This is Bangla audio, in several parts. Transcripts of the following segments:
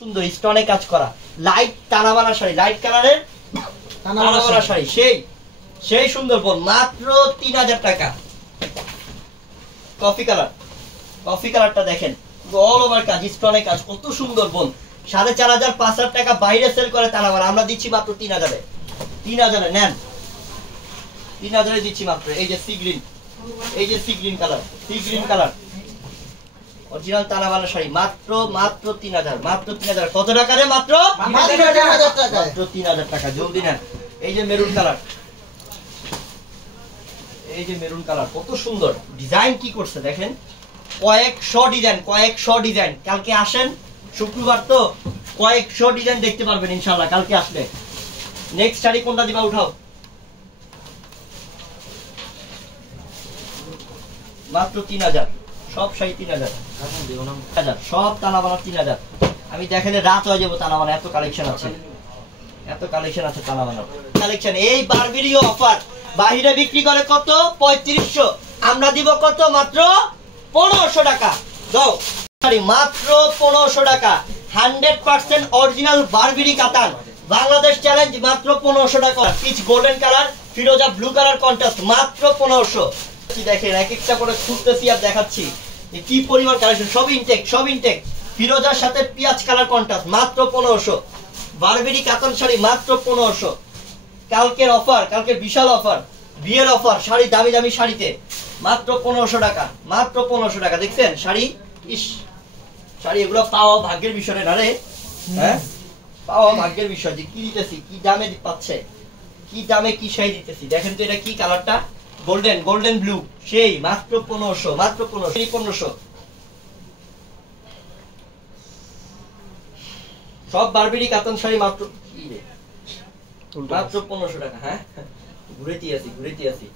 সুন্দর স্টোনে কাজ করা লাইট টানাবানা শাড়ি, লাইট কালারের টানাবানা শাড়ি, সেই সুন্দর বোন, মাত্র 3000 টাকা। কফি কালারটা দেখেন, অল ওভার কাজ, স্টোনে কাজ, কত সুন্দর বোন। 4500 5000 টাকা বাইরে সেল করে টানাবানা, আমরা দিচ্ছি মাত্র 3000-এ। 3000-এ নেন, 3000-এ দিচ্ছি মাত্র। এই যে sea green colour original টানাবানা sari, মাত্র 3000, মাত্র 3000। কত টাকা রে? মাত্র 3000 টাকা। জলদি নেন। এই যে মেরুন কালার, কত সুন্দর ডিজাইন, কি করছে দেখেন, কয়েকশো ডিজাইন। কালকে আসেন, শুক্রবার তো, কয়েকশো ডিজাইন দেখতে পারবেন ইনশাআল্লাহ কালকে আসলে। নেক্সট শাড়ি কোনটা দিবা? উঠাও। মাত্র 3000, সব শাড়ি 3000, সব টানাবানা 3000। আমি দেখেন রাত হয়ে যাবো টানাবানা, এত কালেকশন আছে টানাবানার কালেকশন। এই বারবেরি অফার বাইরে বিক্রি করে কত? 3500, আমরা দিব কত? মাত্র 1500 টাকা। দাও মাত্র 1500 টাকা, 100% অরিজিনাল বারবেরি কাতান, বাংলাদেশ চ্যালেঞ্জ, মাত্র 1500 টাকা। পিচ গোল্ডেন কালার, ফিরোজা ব্লু কালার কন্ট্রাস্ট, মাত্র 1500। দেখেন এক একটা করে খুঁজতেছি আর দেখাচ্ছি কি পরিমাণ কালেকশন, সব ইনটেক। ফিরোজার সাথে পিয়াজ কালার কন্ট্রাস্ট, মাত্র 1500। বারবেরি কাতান শাড়ি, মাত্র 1500। কালকের অফার, কালকের বিশাল অফার, বিয়ের অফার, শাড়ি দামি শাড়িতে মাত্র 1500 টাকা, মাত্র 1500 টাকা। দেখছেন শাড়ি, শাড়ি এগুলো পাওয়া ভাগ্যের বিষয় না রে, হ্যাঁ পাওয়া ভাগ্যের বিষয়, যে কি দিতেছি, কি দামে পাচ্ছে, কি দামে কি শাড়ি দিতেছি। দেখেন তো এটা কি কালারটা, গোল্ডেন ব্লু, সেই মাত্র 1500, মাত্র 1500। সব বারবেরি কাতান শাড়ি মাত্র 1500 টাকা। হ্যাঁ ঘুরেতে আসি।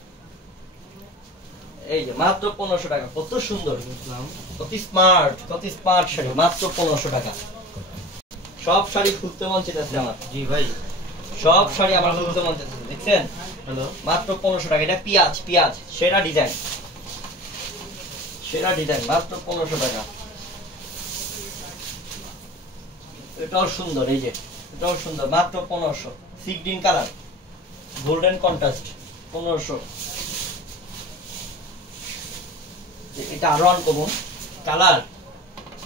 এই যে মাত্র 1500 টাকা, কত সুন্দর, কত স্মার্ট শাড়ি, মাত্র 1500 টাকা। সব শাড়ি খুঁজতে মন চাইতেছে আমার। জি ভাই, সব শাড়ি আমার খুঁজতে মন চাইতেছে। দেখছেন, হ্যালো, মাত্র 1500 টাকা। এটা পিয়াজ সেরা ডিজাইন, মাত্র 1500 টাকা। এটাও সুন্দর, এই যে এটাও সুন্দর, মাত্র 1500। Sea green colour, golden contrast, 1500। এটা আরো আনকমন কালার,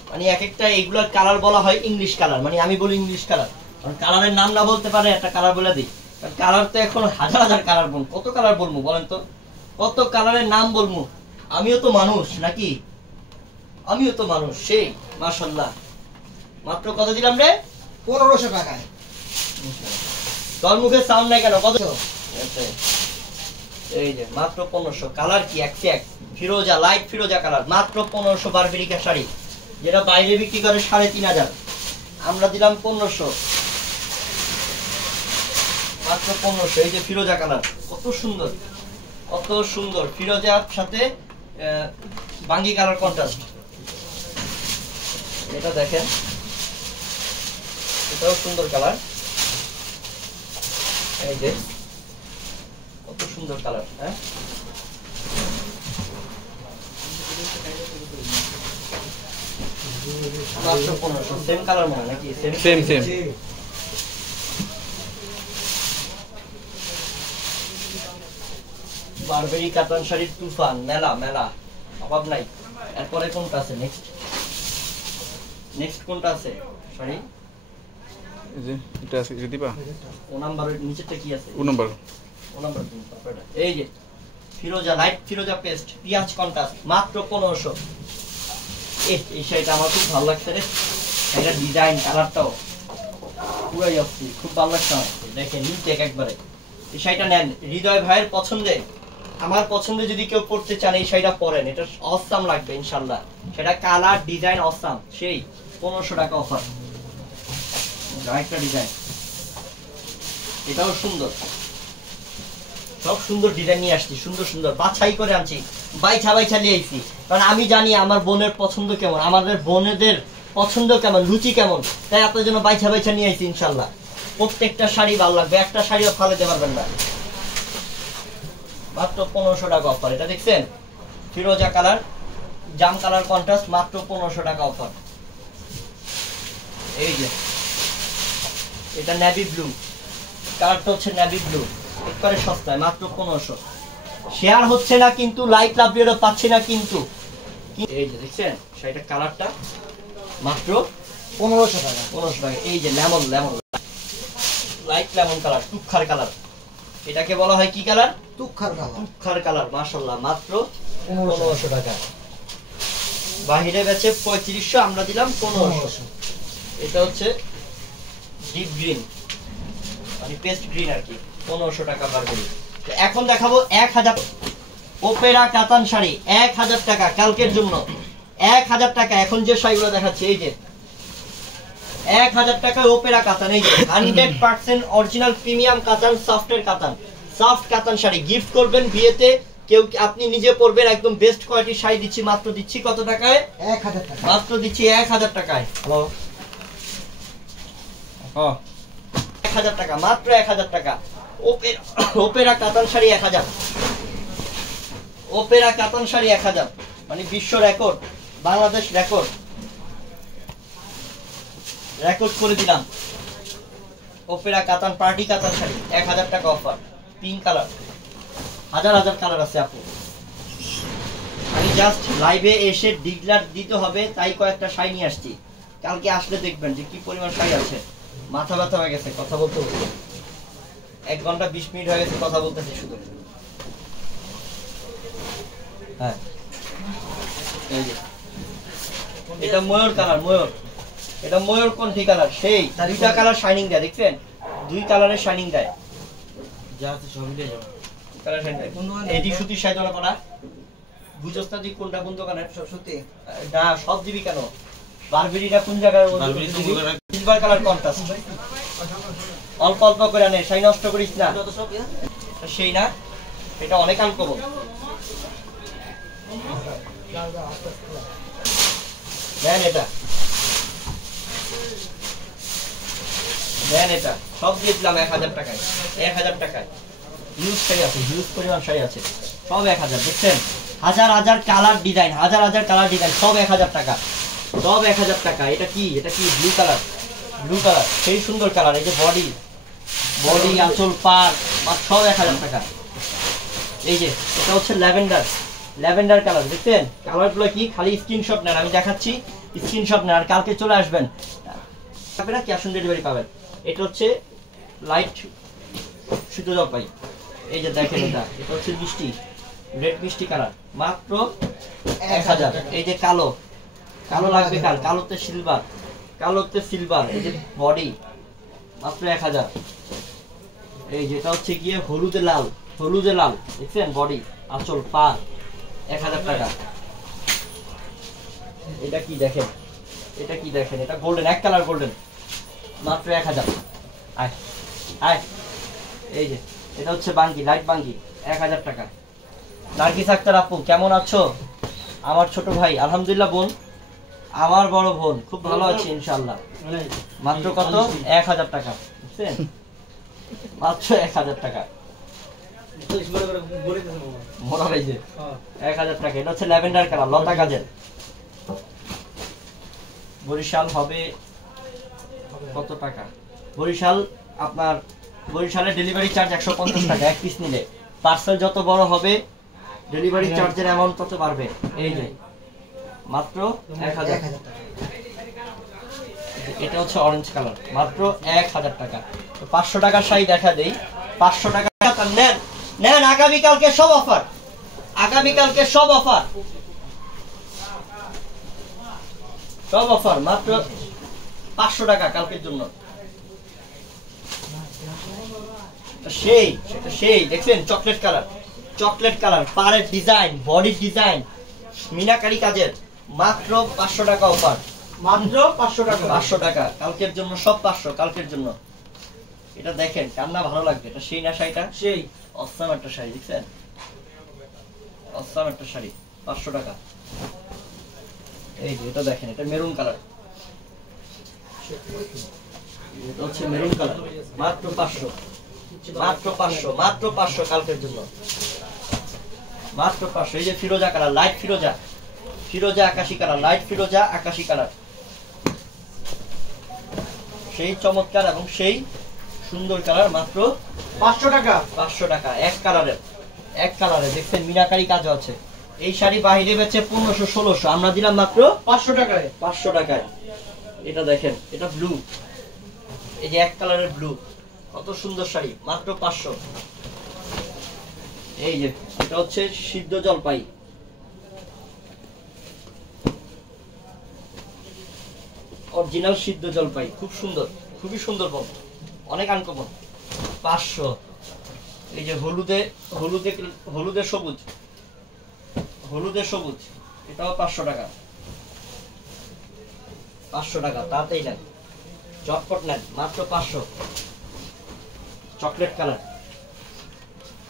মানে এক একটা এইগুলোর কালার বলা হয় ইংলিশ কালার, মানে আমি বলি ইংলিশ কালার, কারণ কালারের নাম না বলতে পারে একটা কালার বলে দিই। কালার তো এখন হাজার কালার, কত কালার বলবো বলেন তো, কত কালারের নাম বলবো? আমিও তো মানুষ নাকি, সেই মাশাআল্লাহ। মাত্র কত দিলাম রে? 1500 টাকায়। তোর মুখে সাউন্ড নাই কেন? কত? এই যে মাত্র 1500। কালার কি এক ফিরোজা, লাইট ফিরোজা কালার, মাত্র 1500। বারবেরিকা শাড়ি যেটা বাইরে বিক্রি করে 3500, আমরা দিলাম 1500, মাত্র 1500। এই যে ফিরোজা কালার, কত সুন্দর ফিরোজার সাথে বাঙ্গি কালার কন্ট্রাস্ট। এটা দেখেন, এটাও সুন্দর কালার, এই যে কত সুন্দর কালার। হ্যাঁ মাত্র 1500। সেম কালার মনে নাকি? সেম। বারবেরি কাতান শাড়ির তুফান, মেলা অভাব নাই। এরপরে কোনটা আছে? নেক্সট কোনটা আছে শাড়ি? এই যে এটা আছে, এটা দিবা। ও নাম্বারের নিচেরটা কি আছে? ও নাম্বার। এই যে ফিরোজা, লাইট ফিরোজা পেস্ট, পিয়াজ কন্ট্রাস্ট, মাত্র 1500। এই শাড়িটা আমার খুব ভালো লাগছে রে, এটা ডিজাইন কালারটাও পুরাই অস্থি, খুব ভালো লাগছে আমার। দেখেন ইনটেক একবারে। এই শাড়িটা নেন, হৃদয় ভাইয়ের পছন্দে, আমার পছন্দে যদি কেউ পড়তে চান এই শাড়িটা পরেন, এটা অসাম লাগবে ইনশাআল্লাহ। সেটা কালার ডিজাইন অসাম, সেই 1500 টাকা অফার। আরেকটা ডিজাইন, এটাও সুন্দর, সব সুন্দর ডিজাইন নিয়ে আসছি, সুন্দর বাছাই করে আনছি, বাইছা নিয়ে আইছি, কারণ আমি জানি আমার বোনের পছন্দ কেমন, আমাদের বোনেদের পছন্দ কেমন, রুচি কেমন, তাই আপনার জন্য বাইছা নিয়ে আইছি ইনশাআল্লাহ। প্রত্যেকটা শাড়ি ভালো লাগবে, একটা শাড়িও ফালাতে পারবেন না। মাত্র 1500 টাকা অফার। এটা দেখছেন ফিরোজা কালার, জাম কালার কন্ট্রাস্ট, মাত্র 1500 টাকা অফার। এই যে এটা নেভি ব্লু, কালারটা হচ্ছে নেভি ব্লু, একবারে সস্তায় মাত্র 1500। শেয়ার হচ্ছে না কিন্তু, লাইক লাভ ভিডিও পাচ্ছি না কিন্তু। এই যে দেখছেন শাড়িটার কালারটা মাত্র 1500 টাকা। 1500 টাকা। এই যে লেমন লাইট লেমন কালার, তুক্ষার কালার, এটাকে বলা হয় কি কালার? তুক্ষার কালার। মাশাআল্লাহ, মাত্র 1500 টাকা। বাহিরে বেচে 3500, আমরা দিলাম 1500। এটা হচ্ছে ডিপ গ্রিন, মানে পেস্ট গ্রিন আর কি, 1500 টাকা বারবেরি। এখন দেখাবো 1000 ওপেরা কাতান শাড়ি, 1000 টাকা কালকের জন্য, 1000 টাকা। এখন যে শাড়িগুলো দেখাচ্ছি এই যে 1000 টাকায় ওপেরা কাতান, এই যে 100% অরিজিনাল প্রিমিয়াম কাতান, সফটের কাতান, সফট কাতান শাড়ি গিফট করবেন বিয়েতে, কেউ আপনি নিজে পরবেন, একদম বেস্ট কোয়ালিটির শাড়ি দিচ্ছি। মাত্র দিচ্ছি কত টাকায়? 1000 টাকা। মাত্র দিচ্ছি 1000 টাকায়। হ্যালো, 1000 টাকা, মাত্র 1000 টাকা। ওপেরা কাতান শাড়ি 1000, ওপেরা কাতান শাড়ি 1000, মানে বিশ্ব রেকর্ড, বাংলাদেশ রেকর্ড করে দিলাম। ওপেরা কাতান পার্টি কাতান শাড়ি 1000 টাকা অফার, পিঙ্ক কালার, হাজার কালার আছে আপু। আমি জাস্ট লাইভে এসে ডিগলার দিতে হবে তাই কয়েকটা শাড়ি নিয়ে আসছি, কালকে আসলে দেখবেন যে কি পরিমাণ শাড়ি আছে। মাথা ব্যথা হয়ে গেছে কথা বলতে বলতে, 1 ঘন্টা 20 মিনিট হয়ে গেছে কথা বলতেছি শুধু। হ্যাঁ, এই যে এটা ময়ূর কালার, ময়ূর, এটা ময়ূর কোনটি কালার? সেই দুইটা কালার শাইনিং দেয়, দেখছেন 2 কালারের শাইনিং দেয়, যা আছে সবই দিয়ে যাও কালার শাইনিং দেয়। এডি সুতির শাড়ি তোলা পড়া বুঝছ না তুই কোনটা কোন দোকানের? সব সুতি না, সব দিবি কেন? বারবেরিটা কোন জায়গায়? সিলভার কালার কন্ট্রাস্ট, অল্প অল্প করে আনে, শাড়ি নষ্ট করিস না। সেই না, এটা অনেক আনকমন। দেন এটা, দেন এটা, সব দিয়ে দিলাম 1000 টাকায়, 1000 টাকায়। হিউজ শাড়ি আছে, হিউজ পরিমাণ শাড়ি আছে, সব 1000। দেখছেন হাজার কালার ডিজাইন, হাজার কালার ডিজাইন, সব 1000 টাকা, সব 1000 টাকা। এটা কি? এটা কি? ব্লু কালার, ব্লু কালার, সেই সুন্দর কালার। এই যে বডি, আঁচল, পার, সব 1000 টাকা। এই যে এটা হচ্ছে ল্যাভেন্ডার কালার, দেখছেন কালারগুলো কি? খালি স্ক্রিনশট নেন, আমি দেখাচ্ছি, স্ক্রিনশট নেন আর কালকে চলে আসবেন, আপনারা ক্যাশ অন ডেলিভারি পাবেন। এটা হচ্ছে লাইট সুতো জলপাই, এই যে দেখেন এটা হচ্ছে মিষ্টি, রেড মিষ্টি কালার, মাত্র 1000। এই যে কালো লাগবে কাল, কালোতে সিলভার, এই যে বডি, মাত্র 1000। এই যেটা হচ্ছে গিয়ে হলুদে লাল, দেখছেন বডি, আঁচল, পা, 1000 টাকা। এটা কি দেখেন, এটা গোল্ডেন, এক কালার গোল্ডেন, মাত্র 1000। আয় এই যে এটা হচ্ছে বাঙ্গি, লাইট বাঙ্গি, 1000 টাকা। নার্গিস আক্তার আপু কেমন আছো? আমার ছোট ভাই, আলহামদুলিল্লাহ। বোন, আমার বড় বোন, খুব ভালো আছি ইনশাআল্লাহ। মাত্র কত? 1000 টাকা, বুঝছেন? মাত্র 1000 টাকা, মোরা ভাই যে 1000 টাকা। এটা হচ্ছে ল্যাভেন্ডার কালার, লতা কাজের। বরিশাল হবে কত টাকা? বরিশাল আপনার, বরিশালের ডেলিভারি চার্জ 150 টাকা, এক পিস নিলে। পার্সেল যত বড় হবে ডেলিভারি চার্জের অ্যামাউন্ট তত বাড়বে। এই যে মাত্র 1000 টাকা। এটা হচ্ছে অরেঞ্জ কালার, মাত্র 1000 টাকা। 500 টাকার শাড়ি দেখা দেই, 500 টাকা নেন। আগামীকালকে সব অফার, সব অফার, মাত্র 500 টাকা কালকের জন্য। সেই দেখছেন চকলেট কালার, পাড়ের ডিজাইন, বডির ডিজাইন, মিনাকারি কাজের, মাত্র 500 টাকা অফার, মাত্র 500 টাকা কালকের জন্য, সব 500 কালকের জন্য। এটা দেখেন কান্না ভালো লাগবে, এটা সেই না শাড়িটা, সেই অসাম একটা শাড়ি, দেখছেন অসাম একটা শাড়ি, 500 টাকা। এই যে এটা দেখেন, এটা মেরুন কালার, এটা হচ্ছে মেরুন কালার, মাত্র 500, মাত্র 500 কালকের জন্য, মাত্র 500। এই যে ফিরোজা কালার, লাইট ফিরোজা আকাশী কালার, লাইট ফিরোজা আকাশী কালার, সেই চমৎকার এবং সেই সুন্দর কালার, মাত্র 500 টাকা। 500 টাকা। এক কালারে দেখছেন মিনাকারি কাজ আছে। এই শাড়ি বাইরে বেচে 1500-1600, আমরা দিলাম মাত্র 500 টাকায়। 500 টাকায়। এটা দেখেন, এটা ব্লু, এই যে এক কালারের ব্লু, কত সুন্দর শাড়ি, মাত্র 500। এই যে এটা হচ্ছে সিদ্ধ জলপাই, অরিজিনাল সিদ্ধ জলপাই, খুব সুন্দর, খুবই সুন্দর বল, অনেক আনকমন। 500। এই যে হলুদে সবুজ, এটাও 500 টাকা। 500 টাকা, তাতেই নেন, চটপট নেন, মাত্র 500। চকলেট কালার,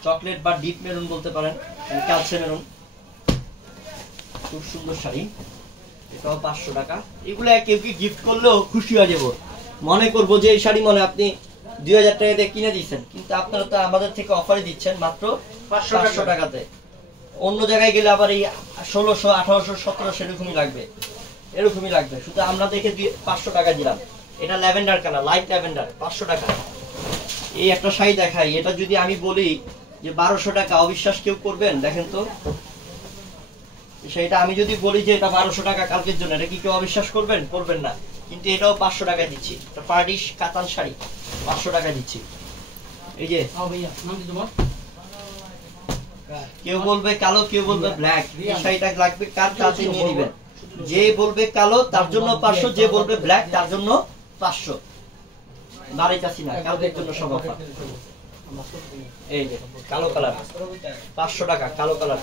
চকলেট বা ডিপ মেরুন বলতে পারেন, কালচে মেরুন, খুব সুন্দর শাড়ি, এটাও 500 টাকা। এগুলো কেউ কি গিফট করলেও খুশি হয়ে যাবো, মনে করবো যে এই শাড়ি মনে আপনি 2000 টাকা দিয়ে কিনে দিচ্ছেন, কিন্তু আপনারা তো আমাদের থেকে অফারে দিচ্ছেন মাত্র 500 টাকাতে। অন্য জায়গায় গেলে আবার এই 1600, 1800, 1700 এরকমই লাগবে, শুধু আমরা দেখে 500 টাকা দিলাম। এটা ল্যাভেন্ডার কালার, লাইট ল্যাভেন্ডার, 500 টাকা। এই একটা শাড়ি দেখাই, এটা যদি আমি বলি যে 1200 টাকা, অবিশ্বাস কেউ করবেন? দেখেন তো সেটা, আমি যদি বলি যে এটা 1200 টাকা কালকের জন্য, এটা কি কেউ অবিশ্বাস করবেন? করবেন না। কিন্তু এটাও 500 টাকায় দিচ্ছি, এটা পার্টিশ কাতান শাড়ি, 500 টাকায় দিচ্ছি। এই যে কেউ বলবে কালো, কেউ বলবে ব্ল্যাক, এই শাড়িটা লাগবে কার, তাতে নিয়ে নেবেন। যে বলবে কালো তার জন্য 500, যে বলবে ব্ল্যাক তার জন্য 500। বাড়াইতাছি না, কালকের জন্য সব অফার। এই যে কালো কালার, 500 টাকা, কালো কালার,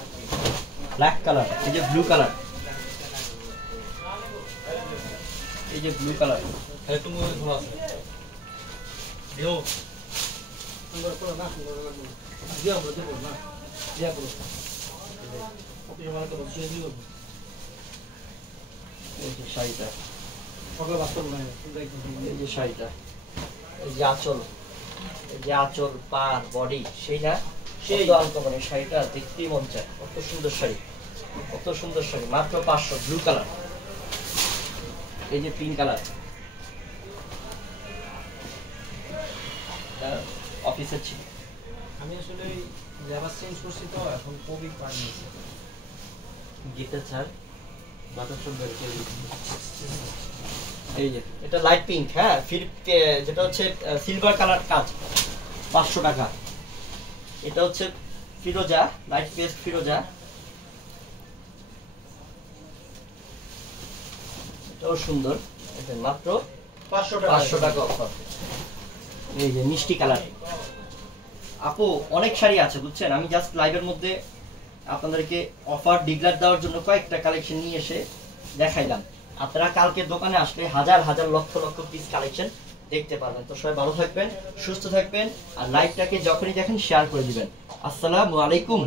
ব্ল্যাক কালার, এই যে ব্লু কালার, এই যে ব্লু কালার, এই যে শাড়িটা, এই যে শাড়িটা, এই যে আঁচল, এই যে আঁচল, পাড়, বডি, সেই না, সেই আনকমন এই শাড়িটা দেখতেই মন চায়, কত সুন্দর শাড়ি, কত সুন্দর শাড়ি, মাত্র 500। ব্লু কালার, এই যে পিঙ্ক কালার, অফিসের ছিল, আমি আসলে লেবার চেঞ্জ করছি তো, এখন কোভিড পাইনি। গীতা স্যার এই যে এটা লাইট পিঙ্ক, হ্যাঁ, যেটা হচ্ছে সিলভার কালার কাজ, 500 টাকা। এটা হচ্ছে ফিরোজা, লাইট পেস্ট ফিরোজা, এটাও সুন্দর, এটা মাত্র 500 টাকা অফার। এই যে মিষ্টি কালার, আপু অনেক শাড়ি আছে বুঝছেন, আমি জাস্ট লাইভের মধ্যে আপনাদেরকে অফার ডিক্লেয়ার দেওয়ার জন্য কয়েকটা কালেকশন নিয়ে এসে দেখাইলাম। আপনারা কালকে দোকানে আসলে হাজার হাজার লক্ষ লক্ষ পিস কালেকশন দেখতে পারবেন। তো সবাই ভালো থাকবেন, সুস্থ থাকবেন, আর লাইভটাকে যখনই দেখেন শেয়ার করে দিবেন। আসসালামু আলাইকুম।